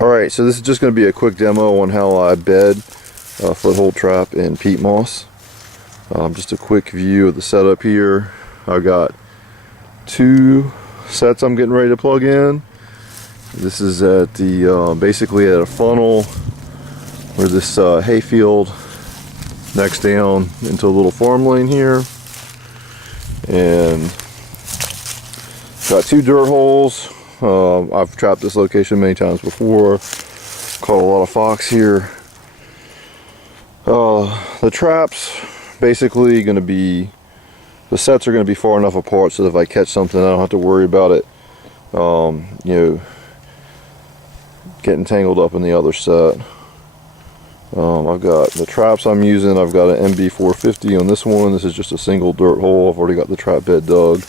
Alright, so this is just going to be a quick demo on how I bed a foothold trap in peat moss. Just a quick view of the setup here. I've got 2 sets I'm getting ready to plug in. This is at the basically at a funnel where this hayfield necks down into a little farm lane here, and got 2 dirt holes. I've trapped this location many times before, caught a lot of fox here. The traps basically going to be, the sets are going to be far enough apart so that if I catch something I don't have to worry about it you know, getting tangled up in the other set. I've got the traps I'm using. I've got an MB450 on this one. This is just a single dirt hole. I've already got the trap bed dug.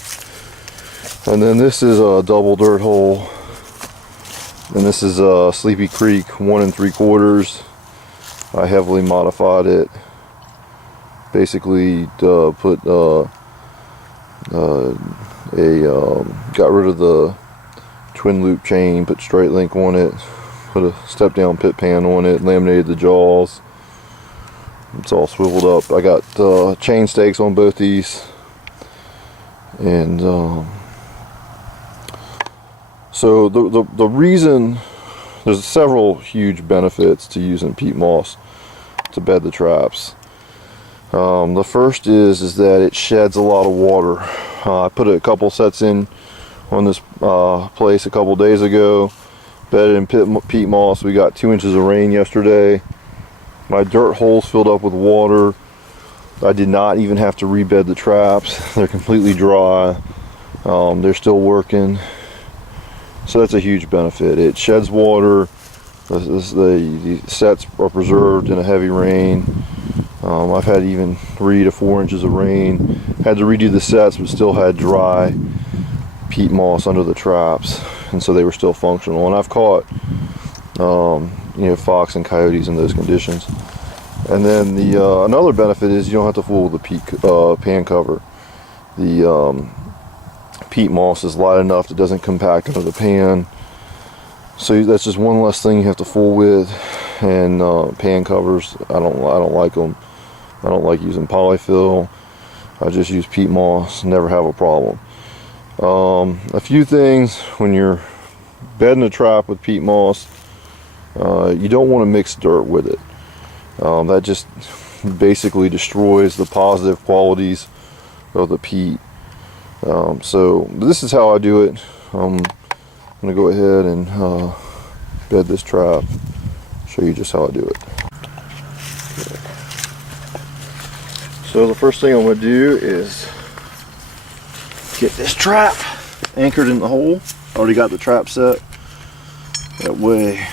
And then this is a double dirt hole. And this is a Sleepy Creek 1 3/4. I heavily modified it. Basically put got rid of the twin loop chain, put straight link on it, put a step down pit pan on it, laminated the jaws. It's all swiveled up. I got chain stakes on both these, and so the reason, there's several huge benefits to using peat moss to bed the traps. The first is that it sheds a lot of water. I put a couple sets in on this place a couple days ago, bedded in peat moss. We got 2 inches of rain yesterday. My dirt holes filled up with water. I did not even have to rebed the traps. They're completely dry. They're still working. So that's a huge benefit. It sheds water. The sets are preserved in a heavy rain. I've had even 3 to 4 inches of rain. Had to redo the sets, but still had dry peat moss under the traps, and so they were still functional. And I've caught you know, fox and coyotes in those conditions. And then the another benefit is you don't have to fool with the peat pan cover. The peat moss is light enough that it doesn't compact under the pan, so that's just one less thing you have to fool with. And pan covers, I don't like them. I don't like using polyfill. I just use peat moss, never have a problem. A few things when you're bedding a trap with peat moss, you don't want to mix dirt with it. That just basically destroys the positive qualities of the peat. So this is how I do it. I'm going to go ahead and bed this trap, show you just how I do it. Okay. So the first thing I'm going to do is get this trap anchored in the hole. Already got the trap set. That way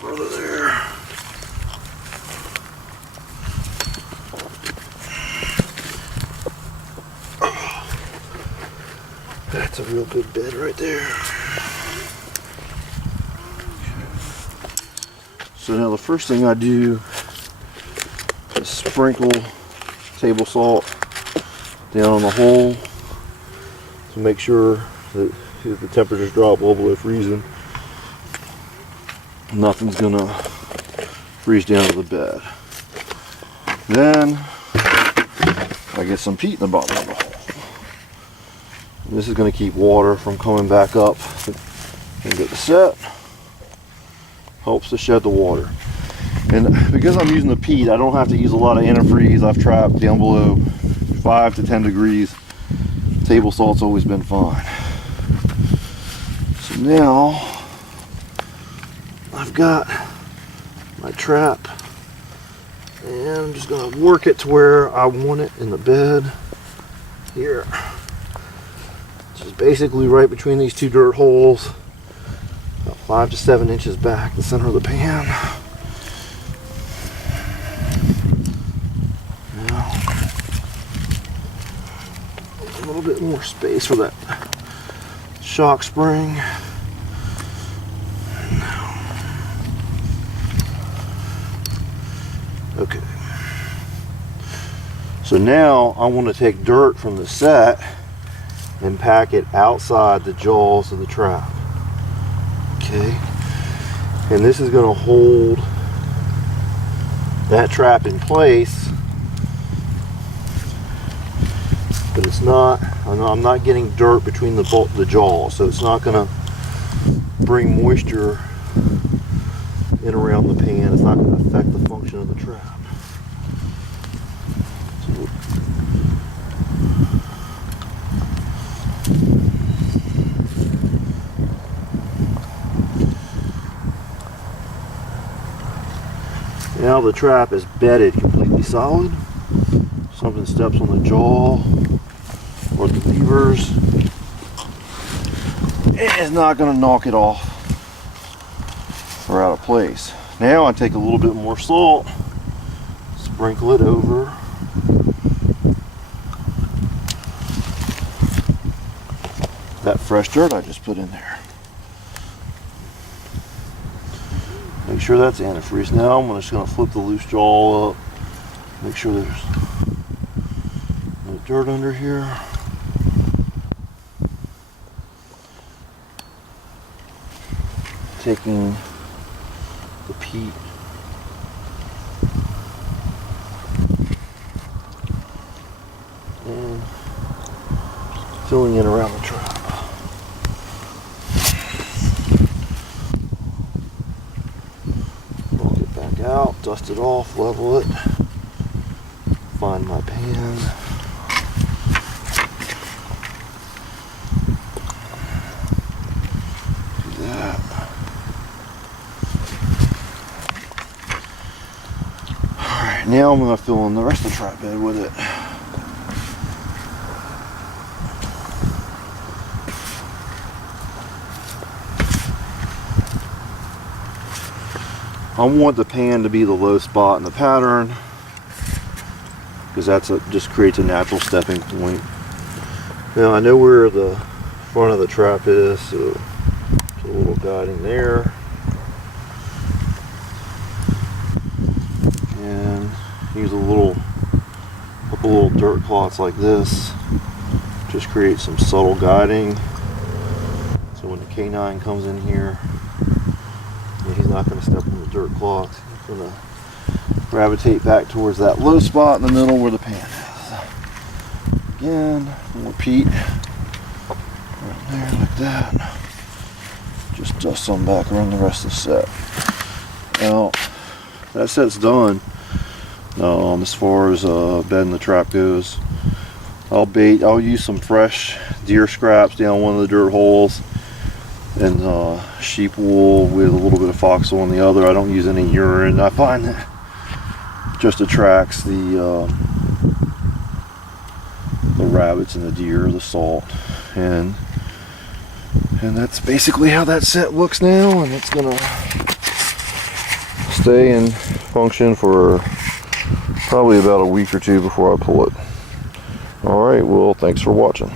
further there. That's a real good bed right there. So now the first thing I do is sprinkle table salt down on the hole to make sure that if the temperatures drop well below freezing, nothing's gonna freeze down to the bed. Then I get some peat in the bottom of the hole. And this is gonna keep water from coming back up and get the set. Helps to shed the water. And because I'm using the peat, I don't have to use a lot of antifreeze. I've trapped down below 5 to 10 degrees. Table salt's always been fine. So now I've got my trap, and I'm just going to work it to where I want it in the bed here. Just basically right between these 2 dirt holes, about 5 to 7 inches back the center of the pan. little bit more space for that shock spring. Okay. So now I want to take dirt from the set and pack it outside the jaws of the trap. Okay. And this is going to hold that trap in place, but it's not, I'm not getting dirt between the jaws, so it's not going to bring moisture in around the pan. It's not going to affect the function of the trap. Now the trap is bedded completely solid. Something steps on the jaw or the levers, it's not going to knock it off or out of place. Now I take a little bit more salt, sprinkle it over that fresh dirt I just put in there. Make sure that's antifreeze. Now I'm just going to flip the loose jaw up, make sure there's no dirt under here. Taking the peat and filling it around the trap. Out, dust it off, level it, find my pan, do that. Alright, now I'm going to fill in the rest of the trap bed with it. I want the pan to be the low spot in the pattern because that's just creates a natural stepping point. Now I know where the front of the trap is, so there's a little guiding there. And use a couple little dirt clots like this. Just create some subtle guiding. So when the canine comes in here, he's not going to step on the dirt cloth. He's going to gravitate back towards that low spot in the middle where the pan is. Again, more peat right there like that. Just dust some back around the rest of the set. Now, that set's done. As far as bedding the trap goes, I'll use some fresh deer scraps down one of the dirt holes, and sheep wool with a little bit of foxhole on the other. I don't use any urine. I find that just attracts the rabbits and the deer, the salt, and that's basically how that set looks now, and it's gonna stay in function for probably about a week or two before I pull it. Alright, well, thanks for watching.